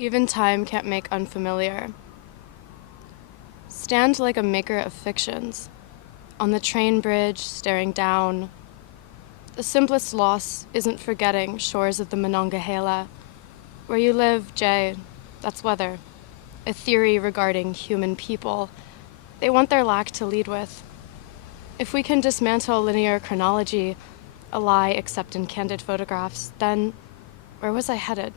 Even time can't make unfamiliar. Stand like a maker of fictions, on the train bridge, staring down. The simplest loss isn't forgetting shores of the Monongahela. Where you live, Jay, that's weather. A theory regarding human people. They want their lack to lead with. If we can dismantle linear chronology, a lie except in candid photographs, then where was I headed?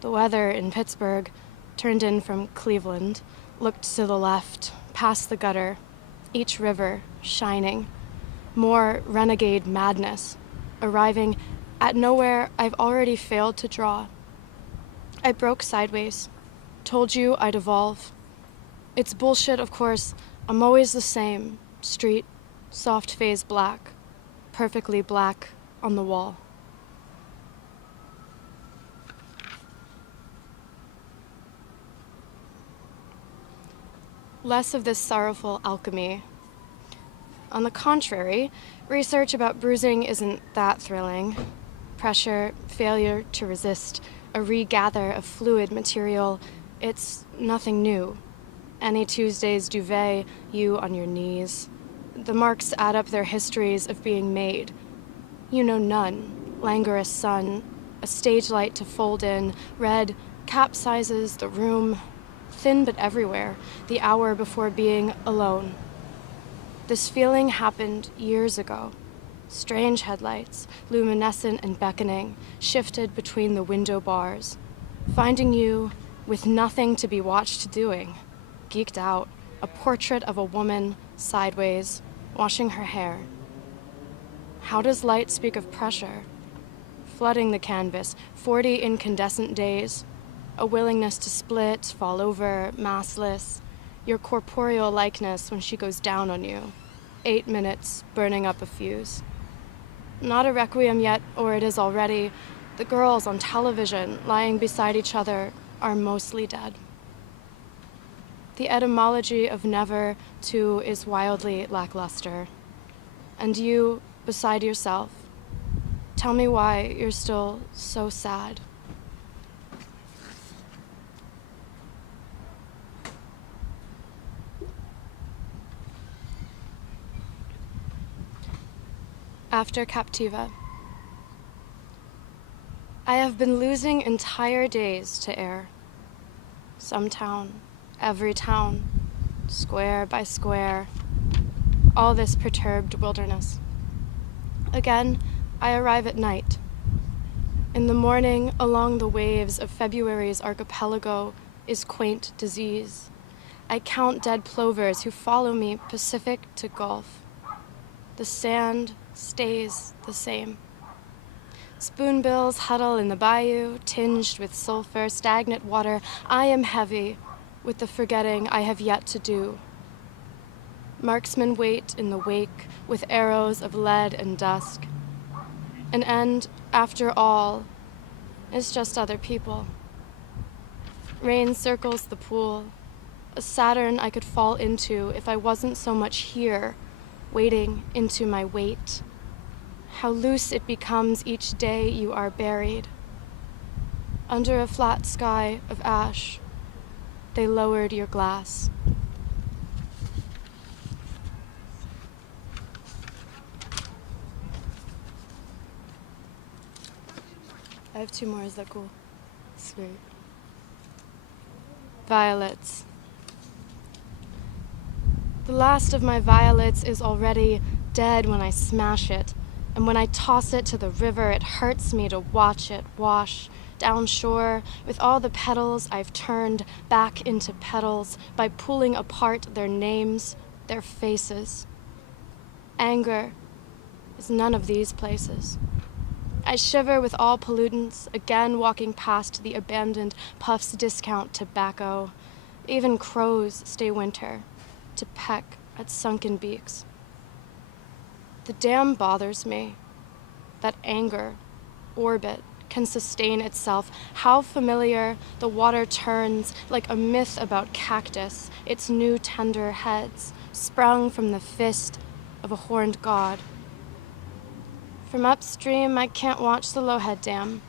The weather in Pittsburgh, turned in from Cleveland, looked to the left, past the gutter, each river shining. More renegade madness, arriving at nowhere I've already failed to draw. I broke sideways, told you I'd evolve. It's bullshit, of course. I'm always the same. Street, soft phase black, perfectly black on the wall. Less of this sorrowful alchemy. On the contrary, research about bruising isn't that thrilling. Pressure, failure to resist, a regather of fluid material, it's nothing new. Any Tuesday's duvet, you on your knees. The marks add up their histories of being made. You know none, languorous sun, a stage light to fold in, red capsizes the room, thin but everywhere, the hour before being alone. This feeling happened years ago. Strange headlights, luminescent and beckoning, shifted between the window bars. Finding you with nothing to be watched doing. Geeked out, a portrait of a woman, sideways, washing her hair. How does light speak of pressure? Flooding the canvas, 40 incandescent days. A willingness to split, fall over, massless. Your corporeal likeness when she goes down on you. 8 minutes, burning up a fuse. Not a requiem yet, or it is already. The girls on television, lying beside each other, are mostly dead. The etymology of never, too, is wildly lackluster. And you, beside yourself, tell me why you're still so sad. After Captiva. I have been losing entire days to air. Some town, every town, square by square, all this perturbed wilderness. Again, I arrive at night. In the morning, along the waves of February's archipelago is quaint disease. I count dead plovers who follow me Pacific to Gulf. The sand stays the same. Spoonbills huddle in the bayou, tinged with sulfur, stagnant water. I am heavy with the forgetting I have yet to do. Marksmen wait in the wake with arrows of lead and dusk. An end, after all, is just other people. Rain circles the pool, a Saturn I could fall into if I wasn't so much here, wading into my weight. How loose it becomes each day you are buried. Under a flat sky of ash, they lowered your glass. I have 2 more, is that cool? Sweet. Violets. The last of my violets is already dead when I smash it, and when I toss it to the river, it hurts me to watch it wash down shore with all the petals I've turned back into petals by pulling apart their names, their faces. Anger is none of these places. I shiver with all pollutants, again walking past the abandoned Puff's discount tobacco. Even crows stay winter to peck at sunken beaks. The dam bothers me. That anger, orbit, can sustain itself. How familiar the water turns like a myth about cactus, its new tender heads, sprung from the fist of a horned god. From upstream, I can't watch the Lowhead Dam.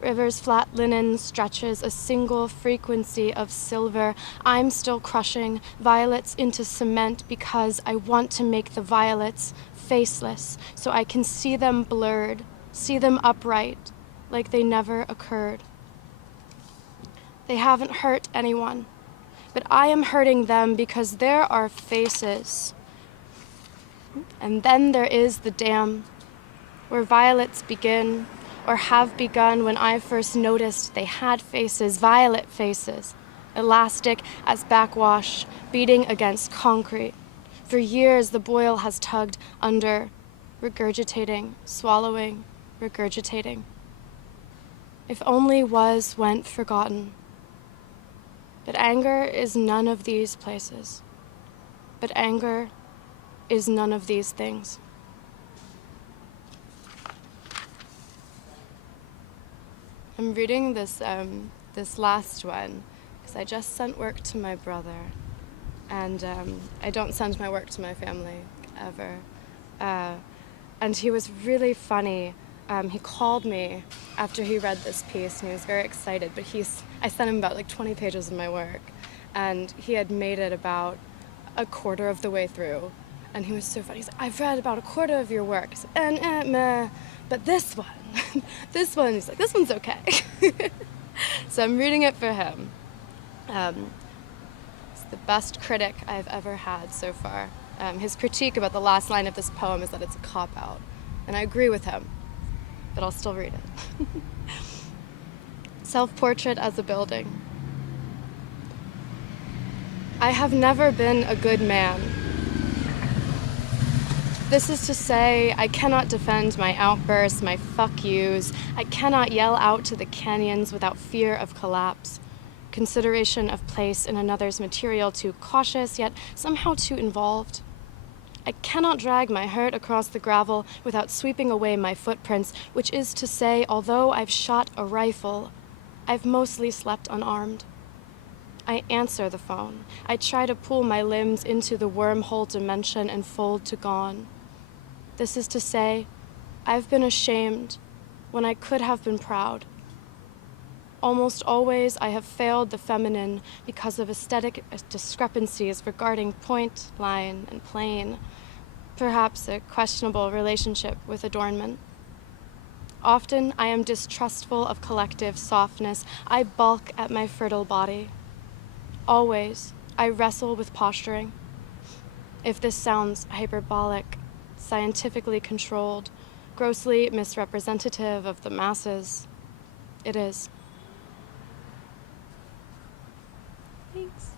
River's flat linen stretches a single frequency of silver. I'm still crushing violets into cement because I want to make the violets faceless so I can see them blurred, see them upright, like they never occurred. They haven't hurt anyone, but I am hurting them because there are faces. And then there is the dam, where violets begin, or have begun when I first noticed they had faces, violet faces, elastic as backwash, beating against concrete. For years the boil has tugged under, regurgitating, swallowing, regurgitating. If only was went forgotten. But anger is none of these places. But anger is none of these things. I'm reading this last one because I just sent work to my brother, and I don't send my work to my family ever. And he was really funny. He called me after he read this piece, and he was very excited. But I sent him about like 20 pages of my work, and he had made it about a quarter of the way through. And he was so funny. He's like, "I've read about a quarter of your work." I said, meh. But this one, this one, he's like, "This one's okay." So I'm reading it for him. It's the best critic I've ever had so far. His critique about the last line of this poem is that it's a cop-out. And I agree with him, but I'll still read it. Self-portrait as a building. I have never been a good man. This is to say, I cannot defend my outbursts, my fuck yous. I cannot yell out to the canyons without fear of collapse. Consideration of place in another's material too cautious, yet somehow too involved. I cannot drag my hurt across the gravel without sweeping away my footprints, which is to say, although I've shot a rifle, I've mostly slept unarmed. I answer the phone. I try to pull my limbs into the wormhole dimension and fold to gone. This is to say, I've been ashamed when I could have been proud. Almost always I have failed the feminine because of aesthetic discrepancies regarding point, line, and plane, perhaps a questionable relationship with adornment. Often I am distrustful of collective softness. I balk at my fertile body. Always I wrestle with posturing. If this sounds hyperbolic, scientifically controlled, grossly misrepresentative of the masses, it is. Thanks.